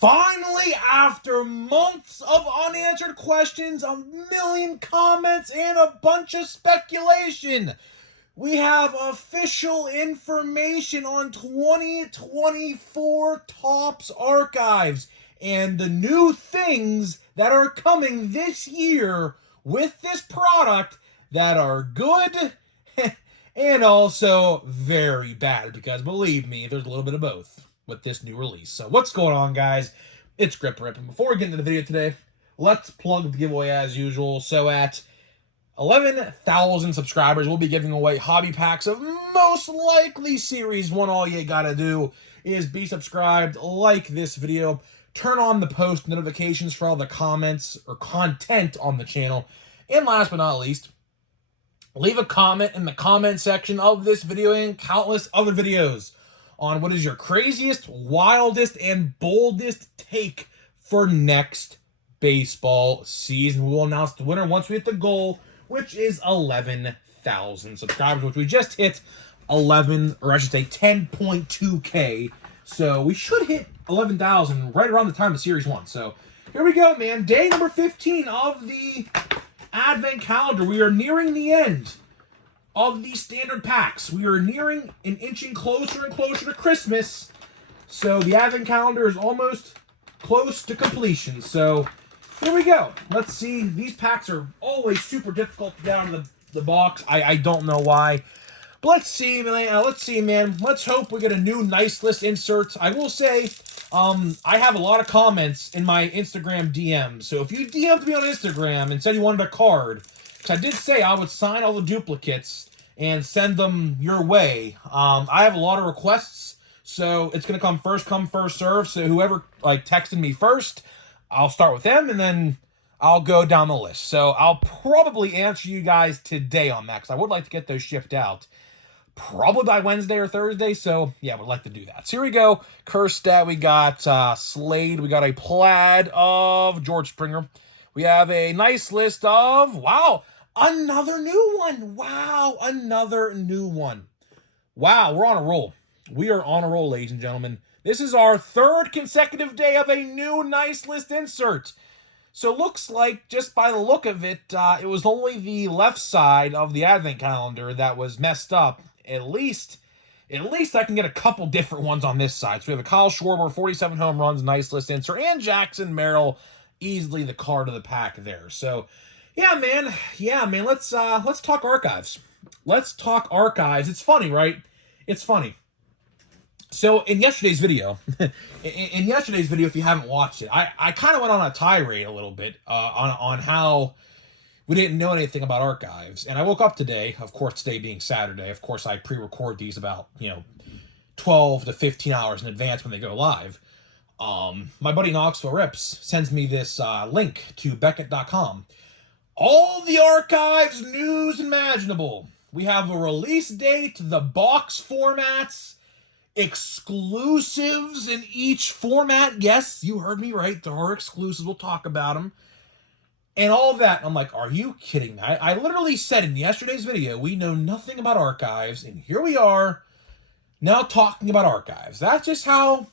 Finally, after months of unanswered questions, a million comments, and a bunch of speculation, we have official information on 2024 Topps Archives and the new things that are coming this year with this product that are good and also very bad, because believe me, there's a little bit of both with this new release. So what's going on, guys? It's Grip Rip, and before we get into the video today, let's plug the giveaway as usual. So at 11,000 subscribers, we'll be giving away hobby packs of most likely Series 1. All you gotta do is be subscribed, like this video, turn on the post notifications for all the comments or content on the channel, and last but not least, leave a comment in the comment section of this video and countless other videos on what is your craziest, wildest, and boldest take for next baseball season. We will announce the winner once we hit the goal, which is 11,000 subscribers, which we just hit 10.2K. So we should hit 11,000 right around the time of Series 1. So here we go, man. Day number 15 of the Advent calendar. We are nearing the end of these standard packs. We are nearing and inching closer and closer to Christmas. So the Advent calendar is almost close to completion. So here we go. Let's see. These packs are always super difficult to get out of the box. I don't know why. But let's see, man. Let's hope we get a new nice list insert. I will say, I have a lot of comments in my Instagram DMs. So if you DM'd me on Instagram and said you wanted a card, because I did say I would sign all the duplicates and send them your way. I have a lot of requests, so it's going to come first serve. So whoever texted me first, I'll start with them, and then I'll go down the list. So I'll probably answer you guys today on that, because I would like to get those shipped out probably by Wednesday or Thursday. So yeah, I would like to do that. So here we go. Kerstad, we got Slade. We got a plaid of George Springer. We have a nice list of, wow, another new one. Wow, another new one. Wow, we're on a roll. We are on a roll, ladies and gentlemen. This is our third consecutive day of a new nice list insert. So it looks like, just by the look of it, it was only the left side of the Advent calendar that was messed up. At least I can get a couple different ones on this side. So we have a Kyle Schwarber, 47 home runs, nice list insert, and Jackson Merrill, easily the card of the pack there. So yeah, man. Let's talk archives. Let's talk archives. It's funny, right? It's funny. So in yesterday's video, if you haven't watched it, I kind of went on a tirade a little bit on how we didn't know anything about archives. And I woke up today, of course, today being Saturday. Of course, I pre-record these about 12 to 15 hours in advance when they go live. My buddy Knoxville Rips sends me this link to Beckett.com. All the archives news imaginable. We have a release date, the box formats, exclusives in each format. Yes, you heard me right. There are exclusives. We'll talk about them. And all of that. I'm like, are you kidding me? I literally said in yesterday's video, we know nothing about archives. And here we are now talking about archives. That's how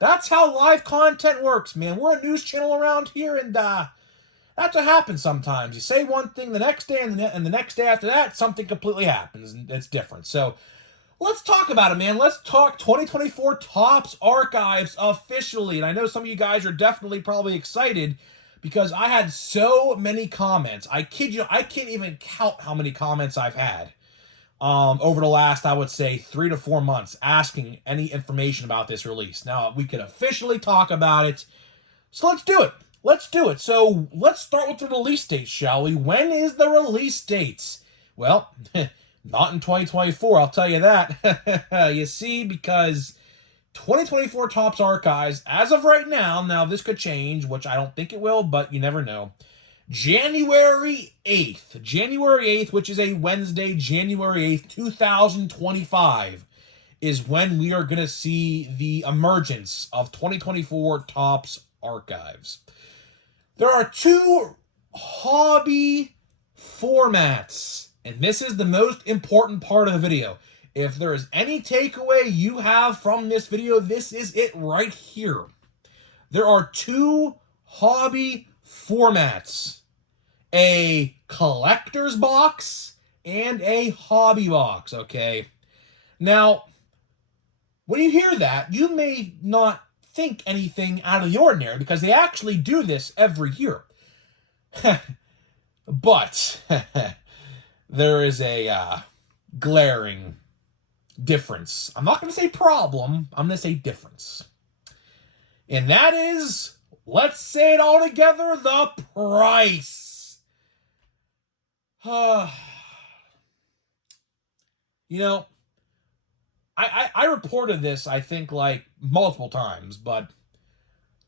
live content works, man. We're a news channel around here, and that's what happens sometimes. You say one thing the next day, and the next day after that, something completely happens, and it's different. So let's talk about it, man. Let's talk 2024 Topps Archives officially. And I know some of you guys are definitely probably excited because I had so many comments. I kid you, I can't even count how many comments I've had over the last, I would say, 3 to 4 months asking any information about this release. Now, we can officially talk about it. So let's do it. So let's start with the release date, shall we? When is the release dates? Well, not in 2024, I'll tell you that. You see, because 2024 Topps Archives, as of right now this could change, which I don't think it will, but you never know. January 8th, which is a Wednesday, January 8th, 2025, is when we are going to see the emergence of 2024 Topps Archives. There are two hobby formats, and this is the most important part of the video. If there is any takeaway you have from this video, this is it right here. there are two hobby formats: a collector's box and a hobby box, okay? Now, when you hear that, you may not think anything out of the ordinary because they actually do this every year. But there is a glaring difference. I'm not going to say problem, I'm going to say difference. And that is, let's say it all together, the price. You know, I reported this, I think, like, multiple times, but,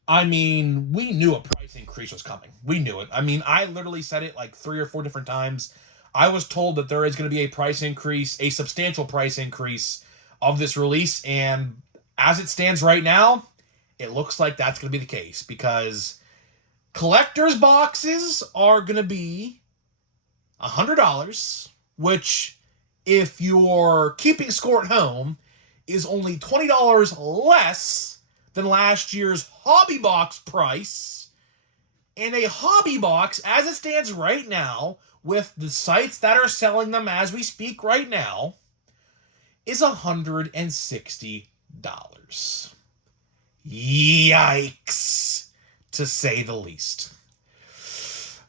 I mean, we knew a price increase was coming. We knew it. I mean, I literally said it, like, 3 or 4 different times. I was told that there is going to be a price increase, a substantial price increase of this release, and as it stands right now, it looks like that's going to be the case, because collector's boxes are going to be $100, which, if you're keeping score at home, is only $20 less than last year's hobby box price. And a hobby box, as it stands right now, with the sites that are selling them as we speak right now, is $160. Yikes, to say the least.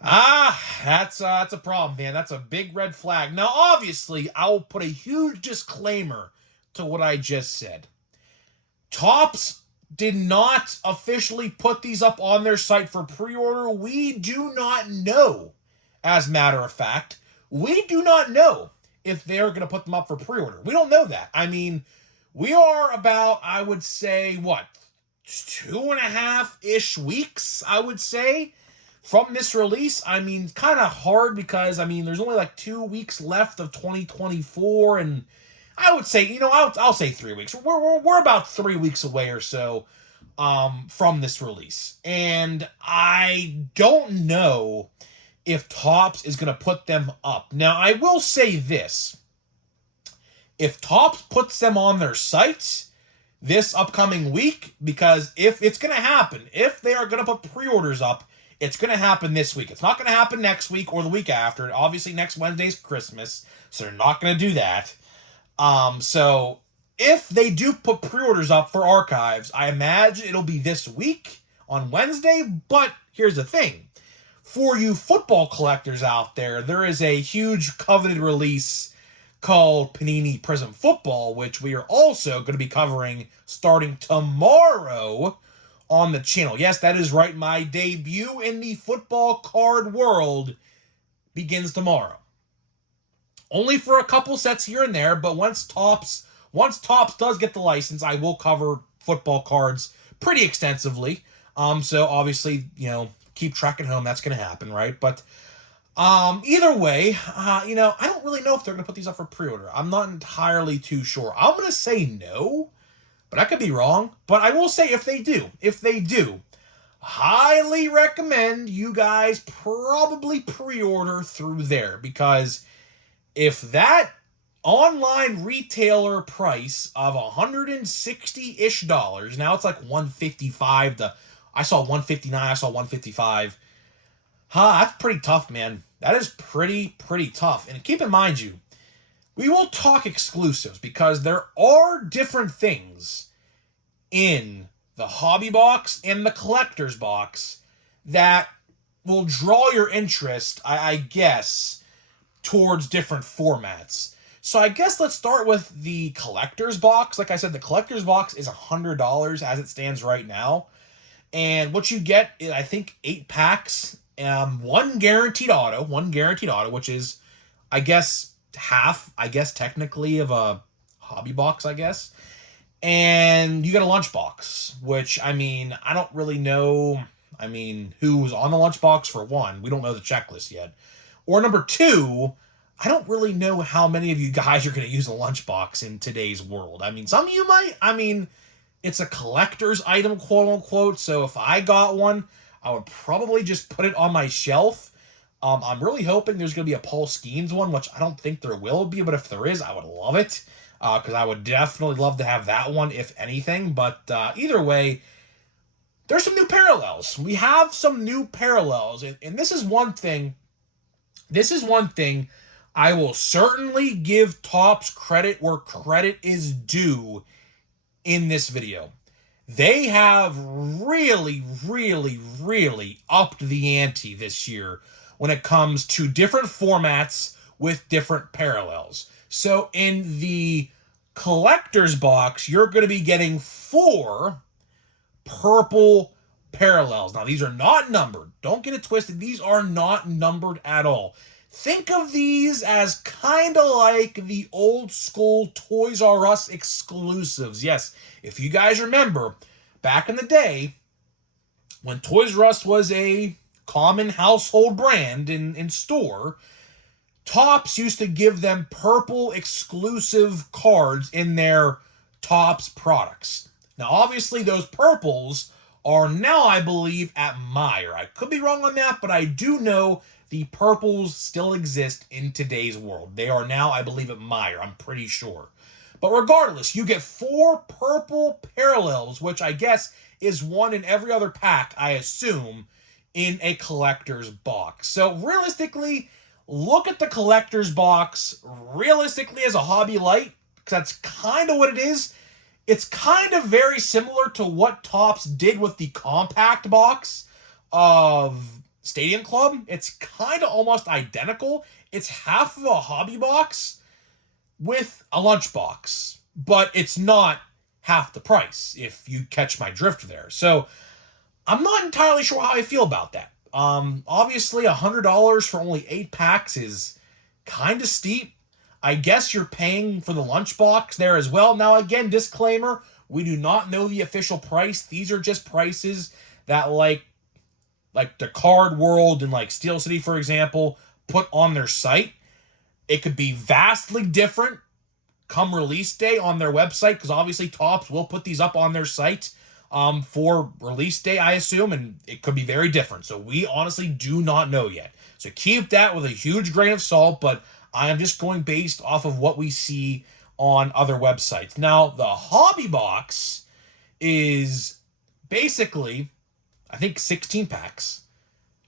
That's a problem, man. That's a big red flag. Now, obviously, I'll put a huge disclaimer to what I just said. Topps did not officially put these up on their site for pre-order. We do not know, as a matter of fact. We do not know if they're going to put them up for pre-order. We don't know that. I mean, we are about, I would say, 2.5-ish weeks, I would say, from this release. I mean, kind of hard because, I mean, there's only like 2 weeks left of 2024, and I would say, I'll say 3 weeks. We're about 3 weeks away or so from this release. And I don't know if Topps is going to put them up. Now, I will say this. If Topps puts them on their site this upcoming week, because if it's going to happen, if they are going to put pre-orders up, it's going to happen this week. It's not going to happen next week or the week after. Obviously, next Wednesday's Christmas, so they're not going to do that. So if they do put pre-orders up for archives, I imagine it'll be this week on Wednesday. But here's the thing. For you football collectors out there, there is a huge coveted release called Panini Prism Football, which we are also going to be covering starting tomorrow on the channel. Yes, that is right. My debut in the football card world begins tomorrow. Only for a couple sets here and there, but once Topps does get the license, I will cover football cards pretty extensively. So obviously, keep track at home. That's going to happen, right? But either way, I don't really know if they're going to put these up for pre-order. I'm not entirely too sure. I'm going to say no, but I could be wrong. But I will say if they do, highly recommend you guys probably pre-order through there, because if that online retailer price of $160-ish, now it's like $155 I saw $159, I saw $155. That's pretty tough, man. That is pretty tough. And keep in mind, we will talk exclusives, because there are different things in the hobby box and the collector's box that will draw your interest, I guess, towards different formats. So I guess let's start with the collector's box. Like I said, the collector's box is $100 as it stands right now. And what you get is, I think, 8 packs, one guaranteed auto, which is, I guess, half, technically, of a hobby box, I guess. And you get a lunchbox, which, I mean, I don't really know, who was on the lunchbox, for one. We don't know the checklist yet. Or number 2, I don't really know how many of you guys are going to use a lunchbox in today's world. Some of you might. It's a collector's item, quote unquote, so if I got one, I would probably just put it on my shelf. I'm really hoping there's going to be a Paul Skeens one, which I don't think there will be, but if there is, I would love it, because I would definitely love to have that one, if anything. But either way, there's some new parallels. We have some new parallels, and this is one thing. This is one thing I will certainly give Topps credit where credit is due in this video. They have really, really, really upped the ante this year when it comes to different formats with different parallels. So in the collector's box, you're going to be getting 4 purple parallels. Now, these are not numbered. Don't get it twisted. These are not numbered at all. Think of these as kind of like the old school Toys R Us exclusives. Yes, if you guys remember, back in the day, when Toys R Us was a common household brand in store, Topps used to give them purple exclusive cards in their Topps products. Now, obviously, those purples are now, I believe, at Meijer. I could be wrong on that, but I do know the purples still exist in today's world. They are now, I believe, at Meijer. I'm pretty sure. But regardless, you get 4 purple parallels, which I guess is one in every other pack, I assume, in a collector's box. So realistically, look at the collector's box realistically as a hobby light, because that's kind of what it is. It's kind of very similar to what Topps did with the compact box of Stadium Club. It's kind of almost identical. It's half of a hobby box with a lunchbox, but it's not half the price, if you catch my drift there. So I'm not entirely sure how I feel about that. Obviously, $100 for only 8 packs is kind of steep. I guess you're paying for the lunchbox there as well. Now, again, disclaimer, we do not know the official price. These are just prices that like the Card World and like Steel City, for example, put on their site. It could be vastly different come release day on their website, because obviously Topps will put these up on their site for release day, I assume, and it could be very different. So we honestly do not know yet. So keep that with a huge grain of salt, but I am just going based off of what we see on other websites. Now, the hobby box is basically, I think, 16 packs.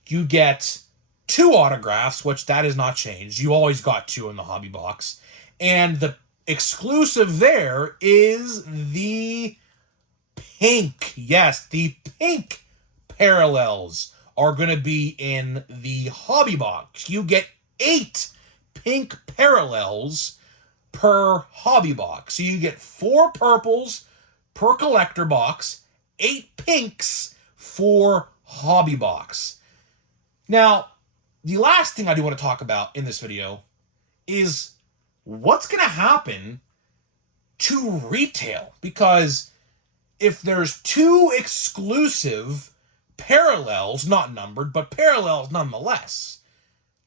You get 2 autographs, which that has not changed. You always got 2 in the hobby box. And the exclusive there is the pink. Yes, the pink parallels are going to be in the hobby box. You get 8 pink parallels per hobby box. So you get 4 purples per collector box, 8 pinks for hobby box. Now, the last thing I do want to talk about in this video is what's going to happen to retail. Because if there's 2 exclusive parallels, not numbered, but parallels nonetheless,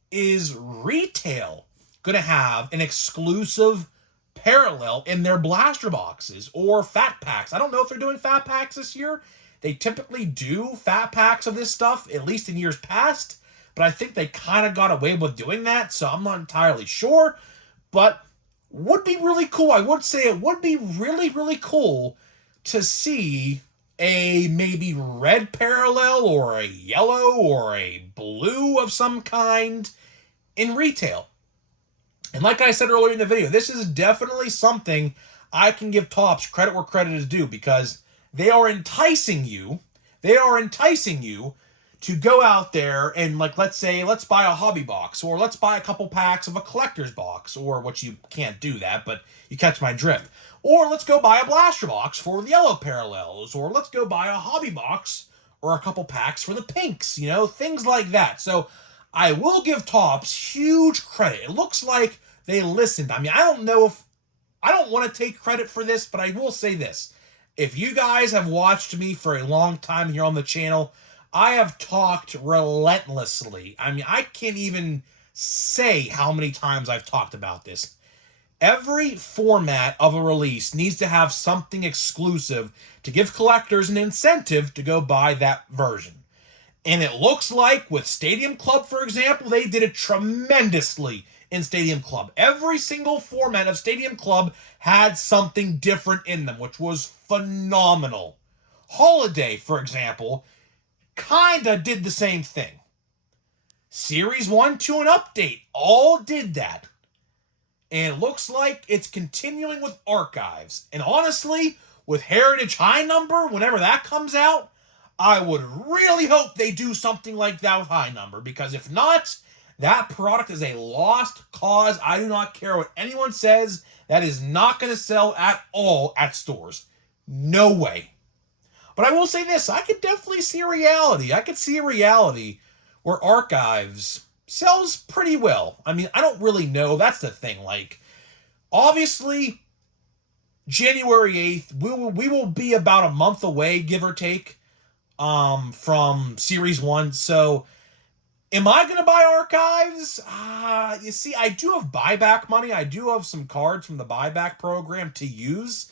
is retail going to have an exclusive parallel in their blaster boxes or fat packs? I don't know if they're doing fat packs this year. They typically do fat packs of this stuff, at least in years past, but I think they kind of got away with doing that, so I'm not entirely sure. But would be really cool. I would say it would be really, really cool to see a maybe red parallel or a yellow or a blue of some kind in retail. And like I said earlier in the video, this is definitely something I can give Topps credit where credit is due, because they are enticing you. They are enticing you to go out there and, like, let's buy a hobby box, or let's buy a couple packs of a collector's box, or what, you can't do that, but you catch my drift. Or let's go buy a blaster box for the yellow parallels, or let's go buy a hobby box or a couple packs for the pinks, you know, things like that. So I will give Topps huge credit. It looks like they listened. I mean, I don't want to take credit for this, but I will say this. If you guys have watched me for a long time here on the channel, I have talked relentlessly. I mean, I can't even say how many times I've talked about this. Every format of a release needs to have something exclusive to give collectors an incentive to go buy that version. And it looks like with Stadium Club, for example, they did it tremendously in Stadium Club. Every single format of Stadium Club had something different in them, which was phenomenal. Holiday, for example, kinda did the same thing. Series 1, 2, and Update all did that. And it looks like it's continuing with Archives. And honestly, with Heritage High Number, whenever that comes out, I would really hope they do something like that with High Number. Because if not, that product is a lost cause. I do not care what anyone says. That is not going to sell at all at stores. No way. But I will say this, I could definitely see a reality. I could see a reality where Archives sells pretty well. I mean, I don't really know. That's the thing. Like, obviously, January 8th, we will be about a month away, give or take, from Series 1. So, am I going to buy Archives? You see, I do have buyback money. I do have some cards from the buyback program to use.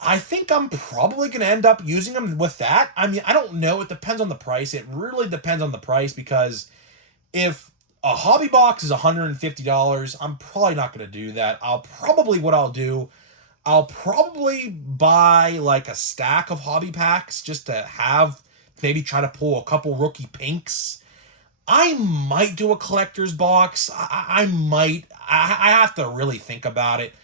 I think I'm probably going to end up using them with that. I mean, I don't know. It depends on the price. It really depends on the price, because if a hobby box is $150, I'm probably not going to do that. I'll probably buy like a stack of hobby packs just to have, maybe try to pull a couple rookie pinks. I might do a collector's box. I might. I have to really think about it.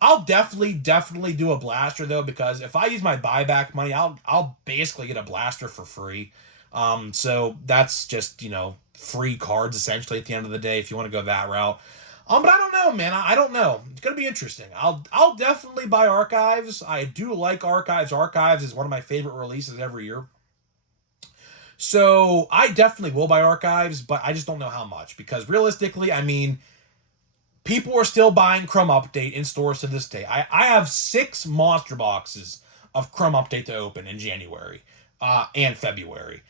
I'll definitely do a blaster though, because if I use my buyback money, I'll basically get a blaster for free. So that's just, free cards essentially at the end of the day if you want to go that route. But I don't know, man. I don't know. It's gonna be interesting. I'll definitely buy Archives. I do like Archives. Archives is one of my favorite releases every year. So I definitely will buy Archives, but I just don't know how much, because realistically, I mean, people are still buying Chrome Update in stores to this day. I have 6 monster boxes of Chrome Update to open in January and February.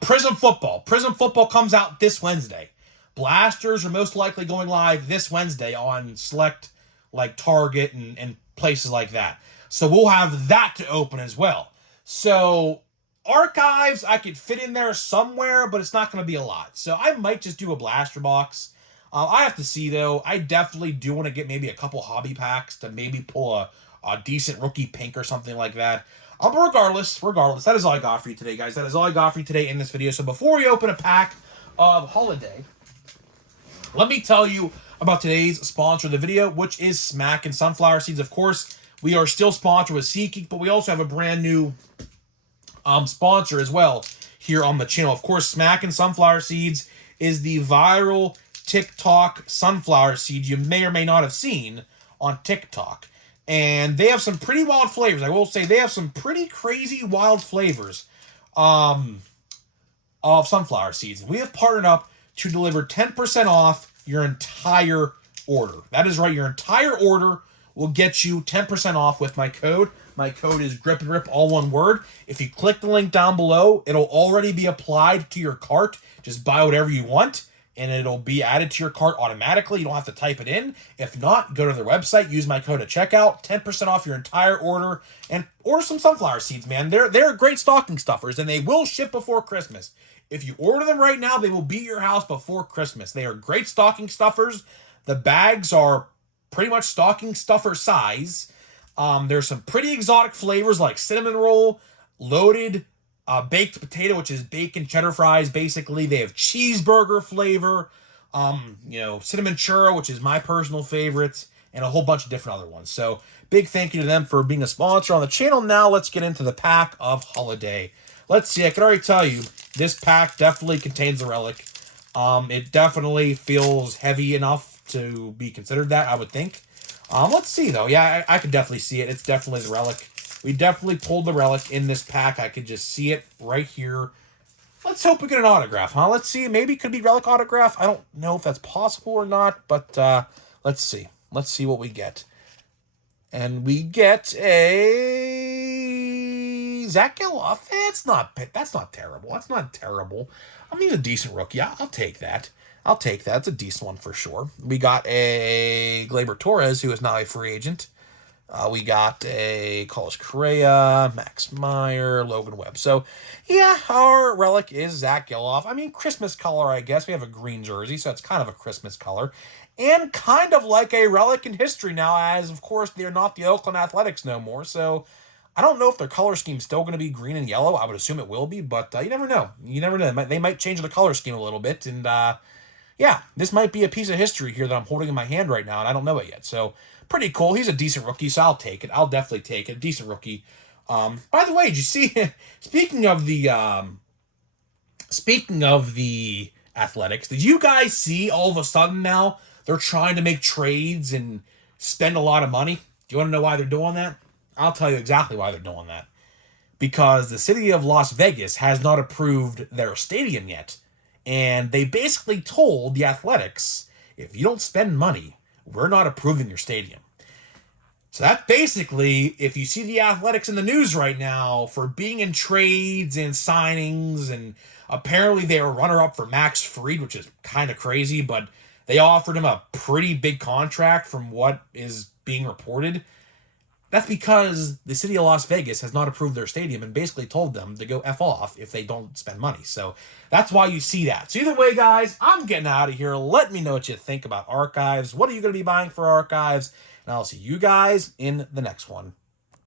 Prism Football. Prism Football comes out this Wednesday. Blasters are most likely going live this Wednesday on select, like Target and places like that. So we'll have that to open as well. So Archives, I could fit in there somewhere, but it's not going to be a lot. So I might just do a blaster box. I have to see, though. I definitely do want to get maybe a couple hobby packs to maybe pull a decent rookie pink or something like that. But regardless, that is all I got for you today, guys. That is all I got for you today in this video. So before we open a pack of Holiday, let me tell you about today's sponsor of the video, which is Smack and Sunflower Seeds. Of course, we are still sponsored with SeatGeek, but we also have a brand new sponsor as well here on the channel. Of course, Smack and Sunflower Seeds is the viral TikTok sunflower seed you may or may not have seen on TikTok. And they have some pretty wild flavors. I will say they have some pretty crazy wild flavors of sunflower seeds. We have partnered up to deliver 10% off your entire order. That is right, your entire order will get you 10% off with my code. My code is GRIP, all one word. If you click the link down below, it'll already be applied to your cart. Just buy whatever you want, and it'll be added to your cart automatically. You don't have to type it in. If not, go to their website, use my code at checkout, 10% off your entire order, and order some sunflower seeds, man. They're great stocking stuffers, and they will ship before Christmas. If you order them right now, they will be at your house before Christmas. They are great stocking stuffers. The bags are pretty much stocking stuffer size. There's some pretty exotic flavors like cinnamon roll, loaded baked potato, which is bacon cheddar fries, basically. They have cheeseburger flavor, cinnamon churro, which is my personal favorite, and a whole bunch of different other ones. So big thank you to them for being a sponsor on the channel. Now let's get into the pack of Holiday. Let's see, I can already tell you, this pack definitely contains the relic. It definitely feels heavy enough to be considered that, I would think. Let's see, though. Yeah, I could definitely see it. It's definitely the relic. We definitely pulled the relic in this pack. I could just see it right here. Let's hope we get an autograph, huh? Let's see. Maybe it could be relic autograph. I don't know if that's possible or not, but let's see. Let's see what we get. And we get a Zach Geloff. That's not terrible. That's not terrible. I mean, he's a decent rookie. I'll take that. I'll take that. It's a decent one for sure. We got a Gleyber Torres, who is now a free agent. We got a Carlos Correa, Max Meyer, Logan Webb. So, yeah, our relic is Zach Geloff. I mean, Christmas color, I guess. We have a green jersey, so it's kind of a Christmas color. And kind of like a relic in history now, as, of course, they're not the Oakland Athletics no more. So, I don't know if their color scheme is still going to be green and yellow. I would assume it will be, but you never know. You never know. They might change the color scheme a little bit, and yeah, this might be a piece of history here that I'm holding in my hand right now, and I don't know it yet. So, pretty cool. He's a decent rookie, so I'll take it. I'll definitely take it. Decent rookie. By the way, did you see, speaking of the Athletics, did you guys see all of a sudden now they're trying to make trades and spend a lot of money? Do you want to know why they're doing that? I'll tell you exactly why they're doing that. Because the city of Las Vegas has not approved their stadium yet. And they basically told the Athletics, if you don't spend money, we're not approving your stadium. So that's basically, if you see the Athletics in the news right now for being in trades and signings, and apparently they were runner-up for Max Fried, which is kind of crazy, but they offered him a pretty big contract from what is being reported. That's because the city of Las Vegas has not approved their stadium and basically told them to go F off if they don't spend money. So that's why you see that. So either way, guys, I'm getting out of here. Let me know what you think about Archives. What are you going to be buying for Archives? And I'll see you guys in the next one.